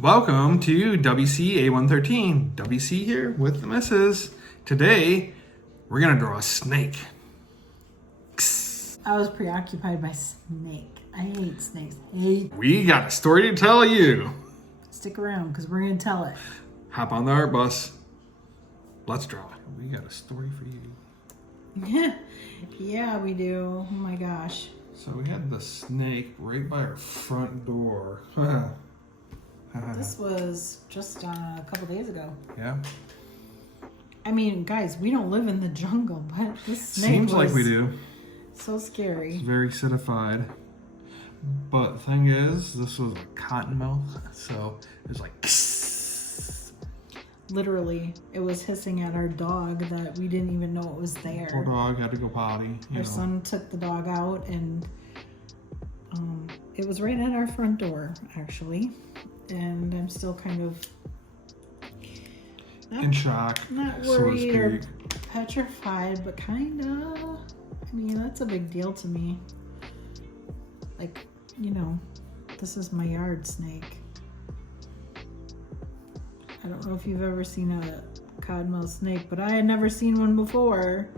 Welcome to WC A113. WC here with the missus. Today, we're gonna draw a snake. I was preoccupied by snake. I hate snakes. We got a story to tell you. Stick around because we're gonna tell it. Hop on the art bus. Let's draw. We got a story for you. Yeah, we do. Oh my gosh. So we had the snake right by our front door. This was just a couple days ago. Yeah. I mean, guys, we don't live in the jungle, but this snake Seems like we do. So scary. It's very acidified. But the thing is, this was a cottonmouth, so it was like... Literally, it was hissing at our dog that we didn't even know it was there. Poor dog had to go potty. Our son took the dog out, and it was right at our front door, actually. And I'm still kind of in shock, not so to worried or speak. petrified, but kind of. I mean, that's a big deal to me. Like, you know, this is my yard snake. I don't know if you've ever seen a cottonmouth snake, but I had never seen one before.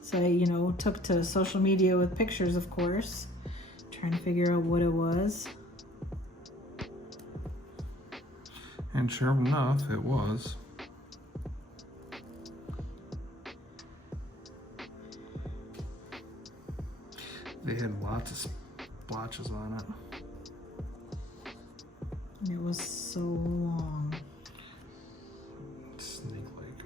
So I, took to social media with pictures, of course, trying to figure out what it was. And sure enough, it was. They had lots of splotches on it. And it was so long. Snake-like.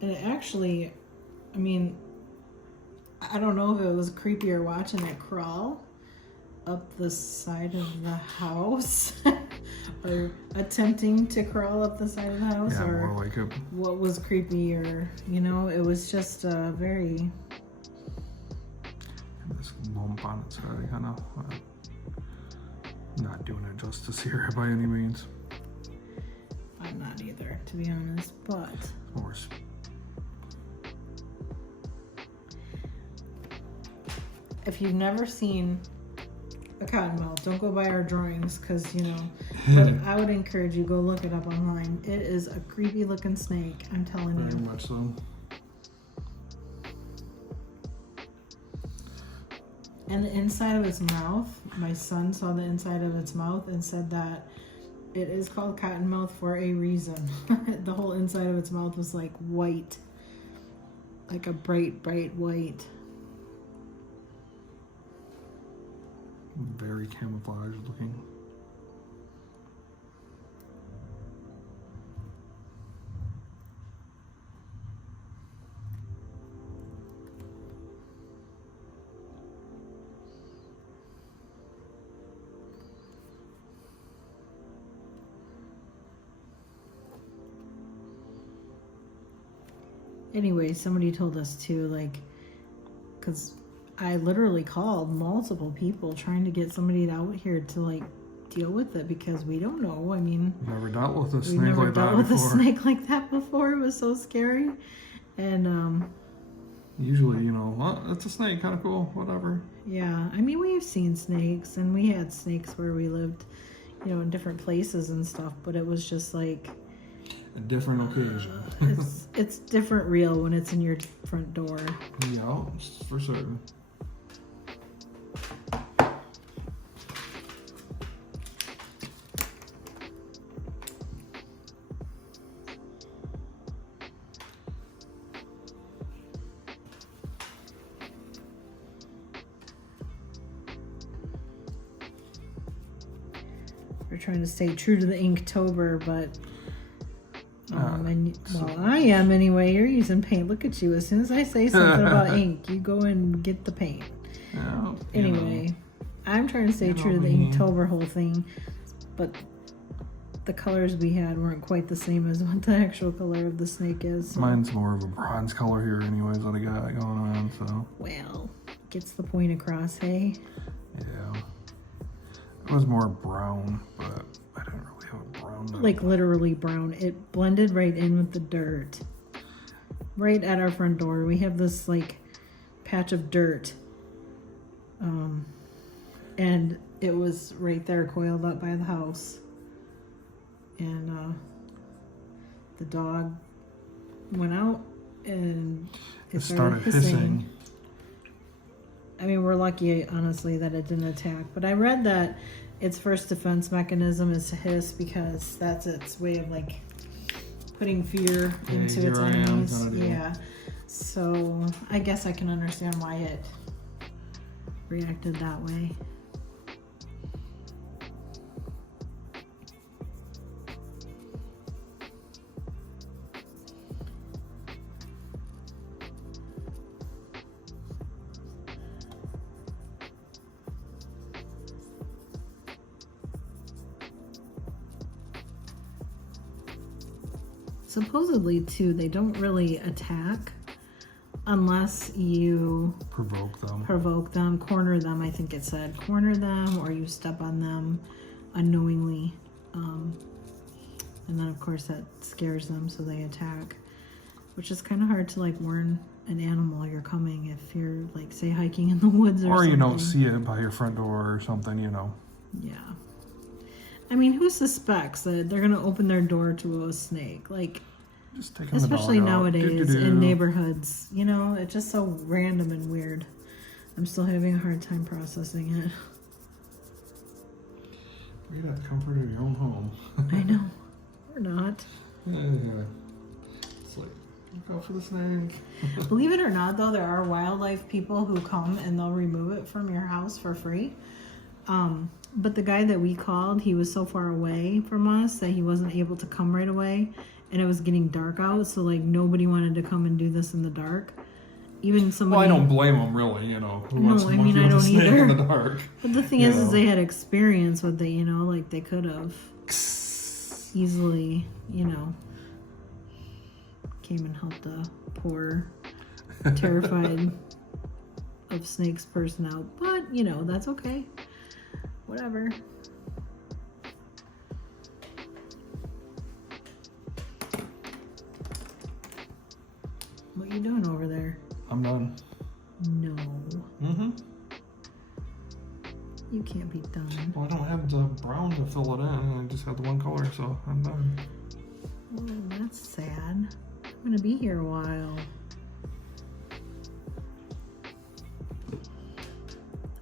And it actually, I mean, I don't know if it was creepier watching it crawl up the side of the house or attempting to crawl up the side of the house, Yeah, or more like it. what was creepier, it was just very... This lump on its head, kind of not doing it justice here by any means. I'm not either, to be honest, but... Of course. If you've never seen a cottonmouth, don't go by our drawings, because, but I would encourage you, go look it up online. It is a creepy looking snake, I'm telling you. Very much so. And the inside of its mouth, my son saw the inside of its mouth and said that it is called cottonmouth for a reason. The whole inside of its mouth was like white, like a bright, bright white. Very camouflage looking. Anyway, somebody told us to, because I literally called multiple people trying to get somebody out here to deal with it, because we don't know. I mean, Never dealt with a snake we've never like dealt that with before. a snake like that before. It was so scary. And Usually, well, it's a snake, kind of cool, whatever. yeah, I mean, we've seen snakes, and we had snakes where we lived, in different places and stuff, but it was just like A different occasion. it's different real when it's in your front door. Yeah, for certain. We're trying to stay true to the Inktober, but I am anyway. You're using paint. Look at you. As soon as I say something about ink, you go and get the paint. Yeah, Anyway, I'm trying to stay true to the Inktober whole thing, but the colors we had weren't quite the same as what the actual color of the snake is. So. Mine's more of a bronze color here anyways that I got going on, so. Well, gets the point across, hey? Yeah. It was more brown, but I didn't really have a brown. Like literally brown. It blended right in with the dirt. right at our front door. We have this like patch of dirt. And it was right there coiled up by the house. And the dog went out and it started hissing. I mean, we're lucky, honestly, that it didn't attack. But I read that its first defense mechanism is to hiss because that's its way of like putting fear into its enemies. Yeah. So I guess I can understand why it reacted that way. Supposedly, too, they don't really attack unless you provoke them, corner them, I think it said. Corner them or you step on them unknowingly. And then, of course, that scares them, so they attack. Which is kind of hard to, like, warn an animal you're coming if you're, like, say, hiking in the woods or something. Or you don't see it by your front door or something, you know. Yeah. I mean, who suspects that they're going to open their door to a snake? Like, just taking especially the dog out. Nowadays in neighborhoods, you know, it's just so random and weird. I'm still having a hard time processing it. You're at the comfort of your own home. I know. We're not. Yeah. It's like, look out for the snake. Believe it or not, though, there are wildlife people who come and they'll remove it from your house for free. But the guy that we called, he was so far away from us that he wasn't able to come right away. And it was getting dark out, so like nobody wanted to come and do this in the dark. Even somebody. Well, I don't blame them, really. You know, who wants to I mean, I don't either. In the dark? But the thing is they had experience with it. You know, like they could have easily, you know, came and helped a poor, terrified of snakes person out. But you know, that's okay. Whatever. What you doing over there? I'm done. No. Mm-hmm. You can't be done. Well, I don't have the brown to fill it in. I just have the one color, so I'm done. Oh, that's sad. I'm gonna be here a while.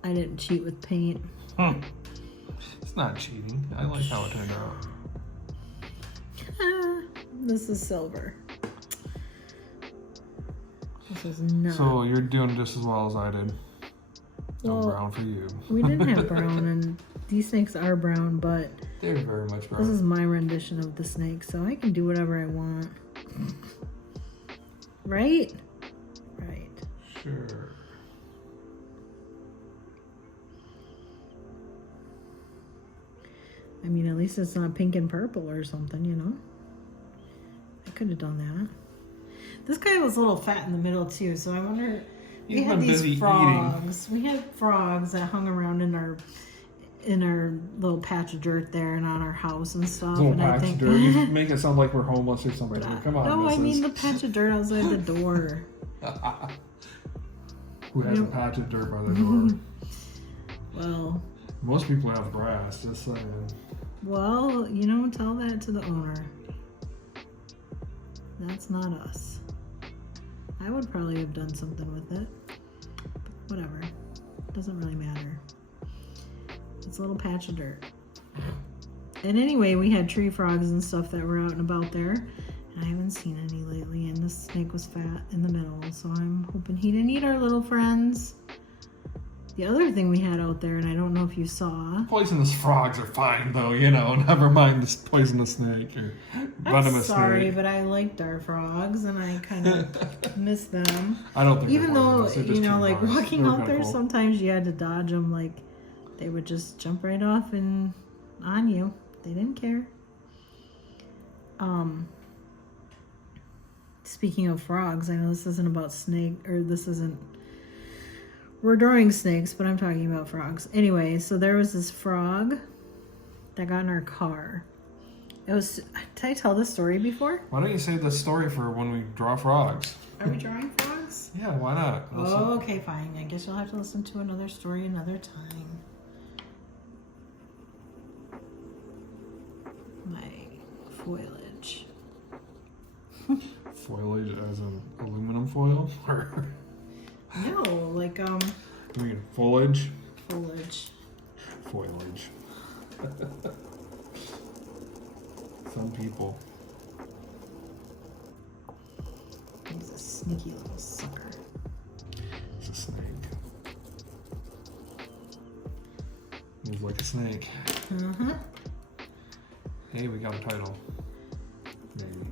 I didn't cheat with paint. It's not cheating. I like how it turned out. This is silver. This is not. So you're doing just as well as I did. No Well, brown for you. We didn't have brown, and these snakes are brown, but They're very much brown. this is my rendition of the snake, so I can do whatever I want. Right? Right. Sure. I mean, at least it's not pink and purple or something, you know? I could have done that. This guy was a little fat in the middle, too, so I wonder... We had these frogs. We had frogs that hung around in our little patch of dirt there and on our house and stuff. Little and patch of dirt. You make it sound like we're homeless or something. Come on, no, missus. I mean the patch of dirt outside the door. Who has a patch of dirt by the door? Well... Most people have grass, just saying. Well, you know, tell that to the owner. That's not us. I would probably have done something with it. But whatever. Doesn't really matter. It's a little patch of dirt. And anyway, we had tree frogs and stuff that were out and about there. And I haven't seen any lately. And this snake was fat in the middle. So I'm hoping he didn't eat our little friends. The other thing we had out there, and I don't know if you saw... Poisonous frogs are fine, though, you know. Never mind this poisonous snake or venomous I'm sorry, snake. but I liked our frogs, and I kind of miss them. I don't think Even though, they're you know, like frogs. walking They're out there, cool. sometimes you had to dodge them. Like, they would just jump right off and on you. They didn't care. Speaking of frogs, I know this isn't about we're drawing snakes, but I'm talking about frogs. Anyway, so there was this frog that got in our car. It was. Did I tell this story before? Why don't you save the story for when we draw frogs? Are we drawing frogs? Yeah, why not? Oh, okay, fine. I guess you'll have to listen to another story another time. My foliage. Foliage as in aluminum foil? Or No, like you mean foliage? foliage. Foliage. Some people. He's a sneaky little sucker. It's a snake. Moves like a snake. Uh-huh. Hey, we got a title. Maybe.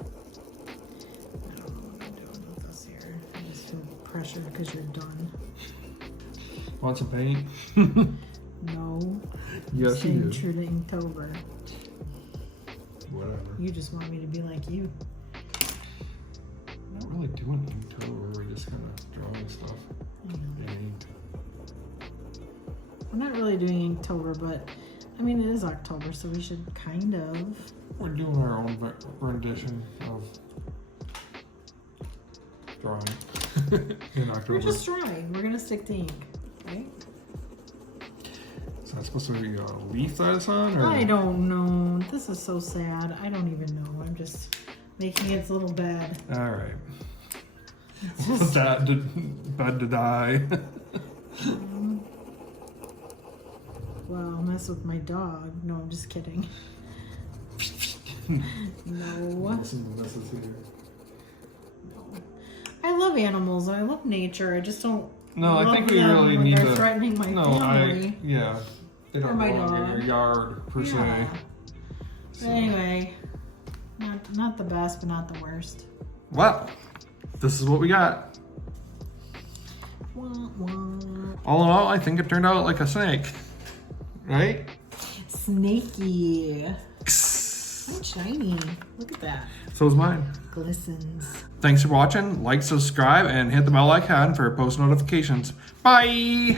I don't know what I'm doing with this here. I just feel pressure because you're done. Want some paint? No. Yes, you Staying do. true to Inktober. Whatever. You just want me to be like you. We're not really doing Inktober. We're just kind of drawing stuff. And We're not really doing Inktober, but I mean, it is October, so we should kind of. we're doing our own rendition of drawing in October. We're just drawing. We're going to stick to ink, right? Is that supposed to be a leaf that it's on? Or? I don't know. This is so sad. I don't even know. I'm just making its little bed. All right. It's just, Bed to die. well, I'll mess with my dog. No, I'm just kidding. No. Listen to this is here. No. I love animals. I love nature. I just don't. No, I love think we them really when need they're to. threatening my No, family. yeah. They Or don't my belong in dog. your yard per se. Yeah. So. Anyway, not the best, but not the worst. Well, this is what we got. Wah, wah. All in all, I think it turned out like a snake. Right? Snaky. So shiny. Look at that. So is mine. Glistens. Thanks for watching. Like, subscribe, and hit the bell icon for post notifications. Bye!